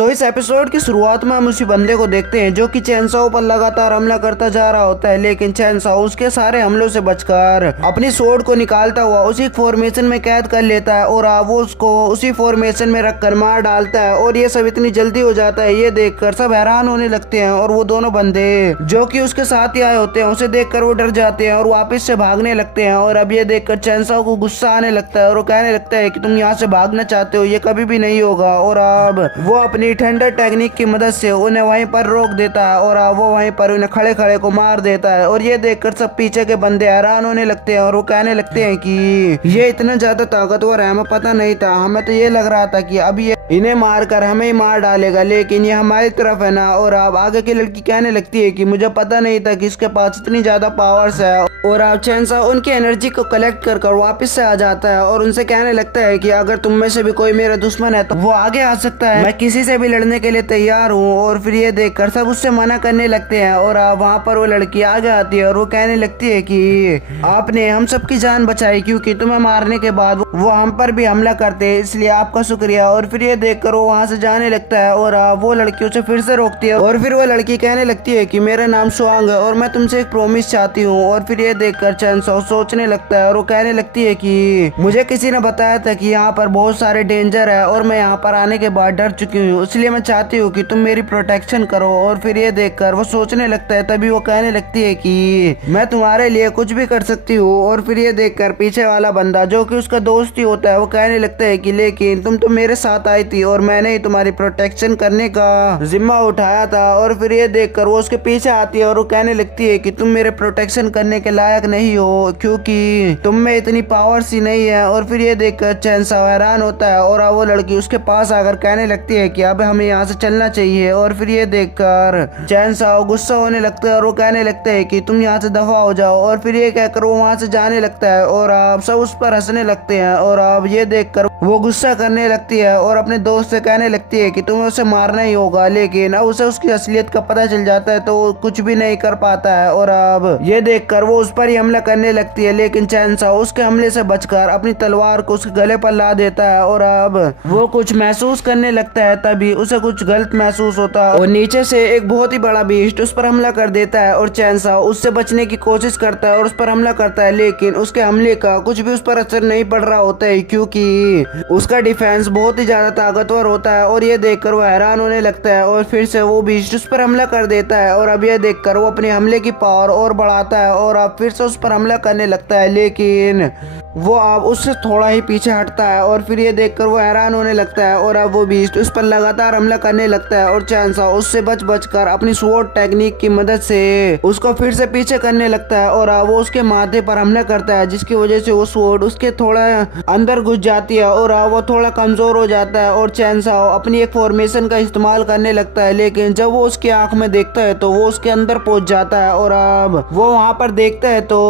तो इस एपिसोड की शुरुआत में हम उसी बंदे को देखते हैं जो कि चैनसॉ पर लगातार हमला करता जा रहा होता है, लेकिन चैनसॉ उसके सारे हमलों से बचकर अपनी स्वॉर्ड को निकालता हुआ उसी फॉर्मेशन में कैद कर लेता है और वो उसको उसी फॉर्मेशन में रखकर मार डालता है। और ये सब इतनी जल्दी हो जाता है, ये देखकर सब हैरान होने लगते हैं और वो दोनों बंदे जो कि उसके साथ ही आए होते हैं उसे देखकर वो डर जाते हैं और वापस से भागने लगते हैं। और अब ये देखकर चैनसॉ को गुस्सा आने लगता है और वो कहने लगता है कि तुम यहाँ से भागना चाहते हो, ये कभी भी नहीं होगा। और अब वो अपनी ठंडर टेक्निक की मदद से उन्हें वहीं पर रोक देता है और अब वो वहीं पर उन्हें खड़े खड़े को मार देता है। और ये देखकर सब पीछे के बंदे हैरान होने लगते हैं और वो कहने लगते हैं कि ये इतना ज्यादा ताकतवर है, हमें पता नहीं था, हमें तो ये लग रहा था कि अब ये इन्हें मारकर हमें ही मार डालेगा, लेकिन ये हमारी तरफ है ना। और अब आगे की लड़की कहने लगती है कि मुझे पता नहीं था कि इसके पास इतनी ज्यादा पावर्स है। और अब चैनसॉ उनकी एनर्जी को कलेक्ट कर वापस से आ जाता है और उनसे कहने लगता है कि अगर तुम में से भी कोई मेरा दुश्मन है तो वो आगे आ सकता है, मैं किसी से भी लड़ने के लिए तैयार हूँ। और फिर ये देखकर सब उससे मना करने लगते हैं और वहाँ पर वो लड़की आगे आती है और वो कहने लगती है कि आपने हम सबकी जान बचाई, क्योंकि तुम्हें मारने के बाद वो हम पर भी हमला करते, इसलिए आपका शुक्रिया। और फिर ये देखकर वो वहाँ से जाने लगता है और वो लड़की उसे फिर से रोकती है और फिर वो लड़की कहने लगती है कि मेरा नाम स्वांग है और मैं तुमसे एक प्रॉमिस चाहती हूँ। और फिर ये देखकर चैनसॉ सोचने लगता है और वो कहने लगती है कि मुझे किसी ने बताया था कि यहाँ पर बहुत सारे डेंजर है और मैं यहाँ पर आने के बाद डर चुकी हूँ, इसलिए मैं चाहती हूँ कि तुम मेरी प्रोटेक्शन करो। और फिर ये देखकर वो सोचने लगता है, तभी वो कहने लगती है कि मैं तुम्हारे लिए कुछ भी कर सकती हूँ। और फिर ये देखकर पीछे वाला बंदा जो कि उसका दोस्त ही होता है वो कहने लगता है कि लेकिन तुम तो मेरे साथ आई थी और मैंने ही तुम्हारी प्रोटेक्शन करने का जिम्मा उठाया था। और फिर ये देखकर वो उसके पीछे आती है और वो कहने लगती है कि तुम मेरे प्रोटेक्शन करने के लायक नहीं हो, क्योंकि तुम में इतनी पावर्स ही नहीं है। और फिर ये देखकर चैनसॉ हैरान होता है और वो लड़की उसके पास आकर कहने लगती है कि अब हमें यहाँ से चलना चाहिए। और फिर ये देखकर चैनसॉ गुस्सा होने लगता है और वो कहने लगता है कि तुम यहाँ से दफा हो जाओ। और फिर ये कहकर वो वहाँ से जाने लगता है और आप सब उस पर हंसने लगते हैं। और अब ये देखकर वो गुस्सा करने लगती है और अपने दोस्त से कहने लगती है कि तुम्हें उसे मारना ही होगा, लेकिन अब उसे उसकी असलियत का पता चल जाता है तो वो कुछ भी नहीं कर पाता है। और अब ये देखकर वो उस पर ही हमला करने लगती है, लेकिन चैनसॉ उसके हमले से बचकर अपनी तलवार को उसके गले पर ला देता है। और अब वो कुछ महसूस करने लगता है, तभी उसे कुछ गलत महसूस होता है और नीचे से एक बहुत ही बड़ा बीस्ट उस पर हमला कर देता है। और चैनसॉ उससे बचने की कोशिश करता है और उस पर हमला करता है, लेकिन उसके हमले का कुछ भी उस पर असर नहीं पड़ रहा होता है, क्योंकि उसका डिफेंस बहुत ही ज्यादा ताकतवर होता है। और ये देखकर वो हैरान होने लगता है और फिर से वो बीस्ट उस पर हमला कर देता है। और अब ये देखकर वो अपने हमले की पावर और बढ़ाता है और अब फिर से उस पर हमला करने लगता है, लेकिन वो अब उससे थोड़ा ही पीछे हटता है। और फिर ये देखकर वो हैरान होने लगता है और अब वो बीस्ट उस पर लगातार हमला करने लगता है और चैनसॉ उससे बच कर अपनी स्वॉर्ड टेक्निक की मदद से उसको फिर से पीछे करने लगता है और वो उसके माथे पर हमला करता है, जिसकी वजह से वो स्वॉर्ड उसके थोड़ा अंदर घुस जाती है और वो थोड़ा कमजोर हो जाता है। और चैनसॉ अपनी एक फॉर्मेशन का इस्तेमाल करने लगता है, लेकिन जब वो उसकी आंख में देखता है तो वो उसके अंदर पहुंच जाता है। और अब वो वहाँ पर देखता है तो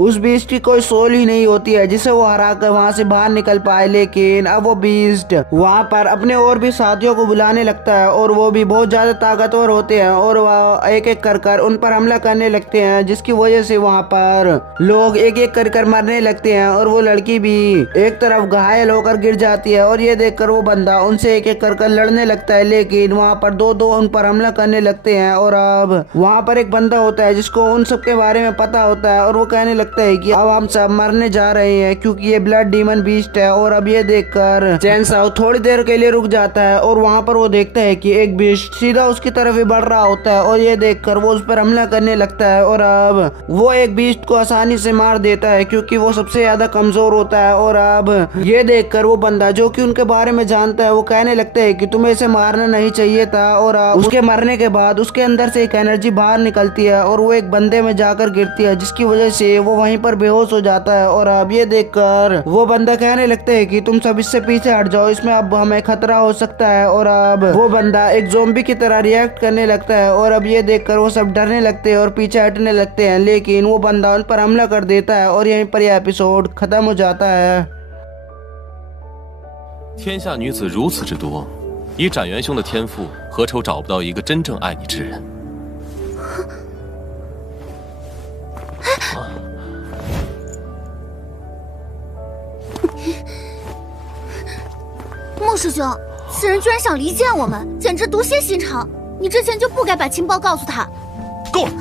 उस बीस्ट की कोई सोल ही नहीं होती है जिसे वो हरा कर वहाँ से बाहर निकल पाए। लेकिन अब वो बीस्ट वहाँ पर अपने और भी साथियों को बुलाने लगता है और वो भी बहुत ज्यादा ताकतवर होते हैं और वह एक एक कर उन पर हमला करने लगते हैं, जिसकी वजह से वहाँ पर लोग एक एक कर मरने लगते हैं और वो लड़की भी एक तरफ घायल होकर गिर जाती है। और ये देखकर वो बंदा उनसे एक एक कर लड़ने लगता है, लेकिन वहाँ पर दो दो उन पर हमला करने लगते हैं। और अब वहाँ पर एक बंदा होता है जिसको उन सब के बारे में पता होता है और वो कहने लगता है कि अब हम सब मरने जा रहे हैं, क्योंकि ये ब्लड डीमन बीस्ट है। और अब ये देखकर चैनसॉ थोड़ी देर के लिए रुक जाता है और वहाँ पर वो देखता है कि एक बीस्ट सीधा उसकी तरफ ही बढ़ रहा होता है और ये देखकर वो उस पर हमला करने लगता है। और अब वो एक बीस्ट को आसानी से मार देता है, क्योंकि वो सबसे ज्यादा कमजोर होता है। और अब ये देखकर वो बंदा जो कि उनके बारे में जानता है वो कहने लगता है कि तुम्हें इसे मारना नहीं चाहिए था। और उसके मरने के बाद उसके अंदर से एक एनर्जी बाहर निकलती है और वो एक बंदे में जाकर गिरती है, जिसकी वजह से वो वहीं पर बेहोश हो जाता है। और अब ये देखकर वो बंदा कहने लगता है कि तुम सब इससे पीछे हट जाओ, इसमें अब हमें खतरा हो सकता है। और अब वो बंदा एक ज़ॉम्बी की तरह रिएक्ट करने लगता है और अब ये देखकर वो सब डरने लगते हैं और पीछे हटने लगते हैं, लेकिन वो बंदा उन पर हमला कर देता है और यहीं पर यह एपिसोड खत्म हो जाता है। 天下女子如此之多，以展元兄的天赋，何愁找不到一个真正爱你之人？莫师兄，此人居然想离间我们，简直毒蝎心肠！你之前就不该把情报告诉他。够了！